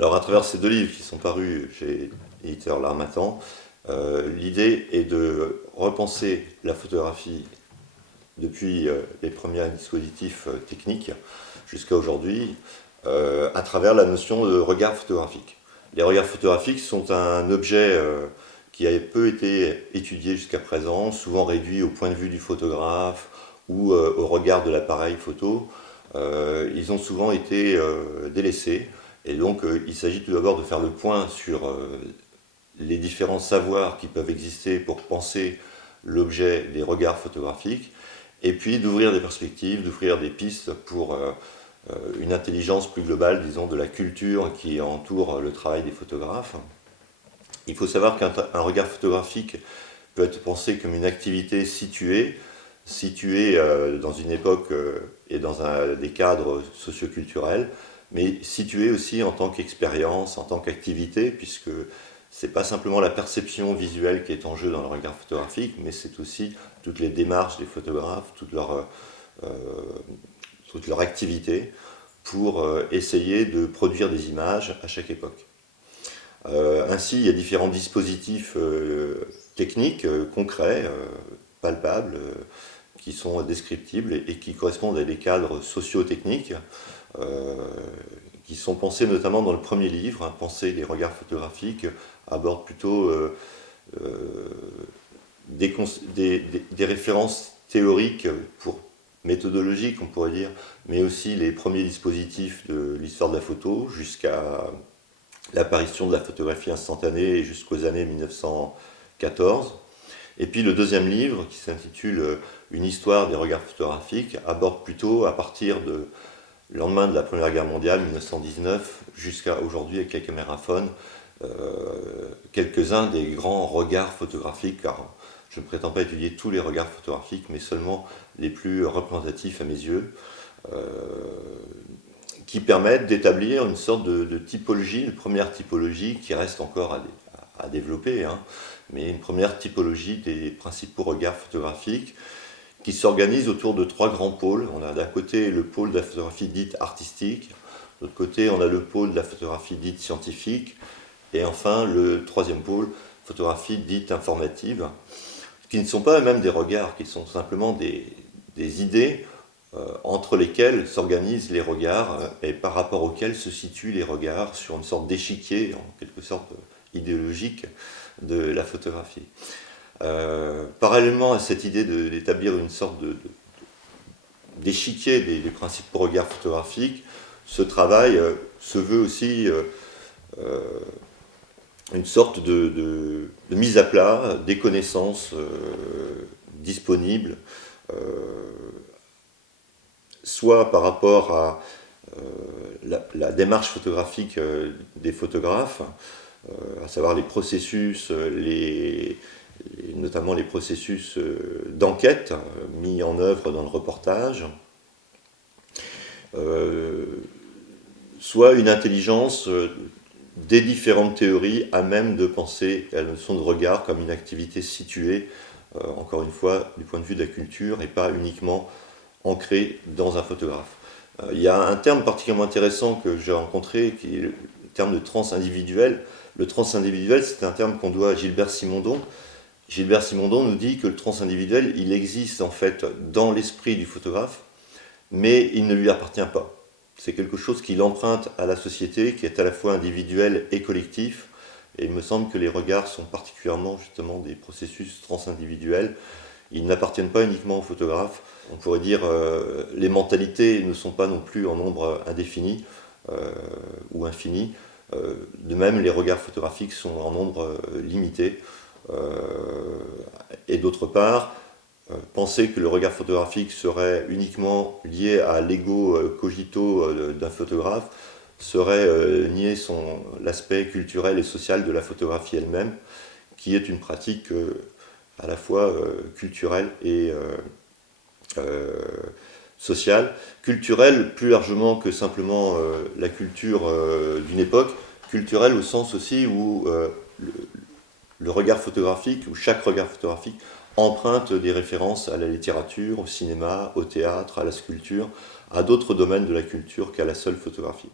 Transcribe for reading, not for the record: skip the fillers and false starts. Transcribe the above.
Alors à travers ces deux livres qui sont parus chez l'éditeur L'Harmattan, l'idée est de repenser la photographie depuis les premiers dispositifs techniques jusqu'à aujourd'hui à travers la notion de regard photographique. Les regards photographiques sont un objet qui a peu été étudié jusqu'à présent, souvent réduit au point de vue du photographe ou au regard de l'appareil photo. Ils ont souvent été délaissés. Et donc, il s'agit tout d'abord de faire le point sur les différents savoirs qui peuvent exister pour penser l'objet des regards photographiques, et puis d'ouvrir des perspectives, d'ouvrir des pistes pour une intelligence plus globale, disons, de la culture qui entoure le travail des photographes. Il faut savoir qu'un regard photographique peut être pensé comme une activité située dans une époque et dans des cadres socioculturels, mais située aussi en tant qu'expérience, en tant qu'activité, puisque c'est pas simplement la perception visuelle qui est en jeu dans le regard photographique, mais c'est aussi toutes les démarches des photographes, toute leur activité pour essayer de produire des images à chaque époque. Ainsi, il y a différents dispositifs techniques, concrets, palpables, qui sont descriptibles et qui correspondent à des cadres socio-techniques qui sont pensés notamment dans le premier livre, hein, Penser les regards photographiques, aborde plutôt des références théoriques méthodologiques, on pourrait dire, mais aussi les premiers dispositifs de l'histoire de la photo jusqu'à l'apparition de la photographie instantanée et jusqu'aux années 1914. Et puis le deuxième livre, qui s'intitule Une histoire des regards photographiques, aborde plutôt à partir de le lendemain de la Première Guerre mondiale, 1919, jusqu'à aujourd'hui avec les caméraphones, quelques-uns des grands regards photographiques, car je ne prétends pas étudier tous les regards photographiques, mais seulement les plus représentatifs à mes yeux, qui permettent d'établir une sorte de typologie, une première typologie qui reste encore à développer, hein, mais une première typologie des principaux regards photographiques qui s'organise autour de trois grands pôles. On a d'un côté le pôle de la photographie dite artistique, de l'autre côté on a le pôle de la photographie dite scientifique, et enfin le troisième pôle, photographie dite informative, qui ne sont pas eux-mêmes des regards, qui sont simplement des idées entre lesquelles s'organisent les regards et par rapport auxquels se situent les regards sur une sorte d'échiquier, en quelque sorte idéologique, de la photographie. Parallèlement à cette idée d'établir une sorte d'échiquier des principaux regards photographiques, ce travail se veut aussi une sorte de mise à plat des connaissances disponibles, soit par rapport à la démarche photographique des photographes, à savoir les processus, notamment les processus d'enquête mis en œuvre dans le reportage, soit une intelligence des différentes théories à même de penser à la notion de regard comme une activité située, encore une fois, du point de vue de la culture et pas uniquement ancrée dans un photographe. Il y a un terme particulièrement intéressant que j'ai rencontré, qui est le terme de transindividuel. Le transindividuel, c'est un terme qu'on doit à Gilbert Simondon. Gilbert Simondon nous dit que le transindividuel, il existe en fait dans l'esprit du photographe, mais il ne lui appartient pas. C'est quelque chose qu'il emprunte à la société, qui est à la fois individuel et collectif, et il me semble que les regards sont particulièrement justement des processus transindividuels. Ils n'appartiennent pas uniquement aux photographes. On pourrait dire les mentalités ne sont pas non plus en nombre indéfini ou infini. De même, les regards photographiques sont en nombre limité. Et d'autre part, penser que le regard photographique serait uniquement lié à l'ego cogito d'un photographe serait nier l'aspect culturel et social de la photographie elle-même, qui est une pratique à la fois culturelle et sociale. Culturelle plus largement que simplement la culture d'une époque, culturelle au sens aussi où le regard photographique, ou chaque regard photographique, emprunte des références à la littérature, au cinéma, au théâtre, à la sculpture, à d'autres domaines de la culture qu'à la seule photographie.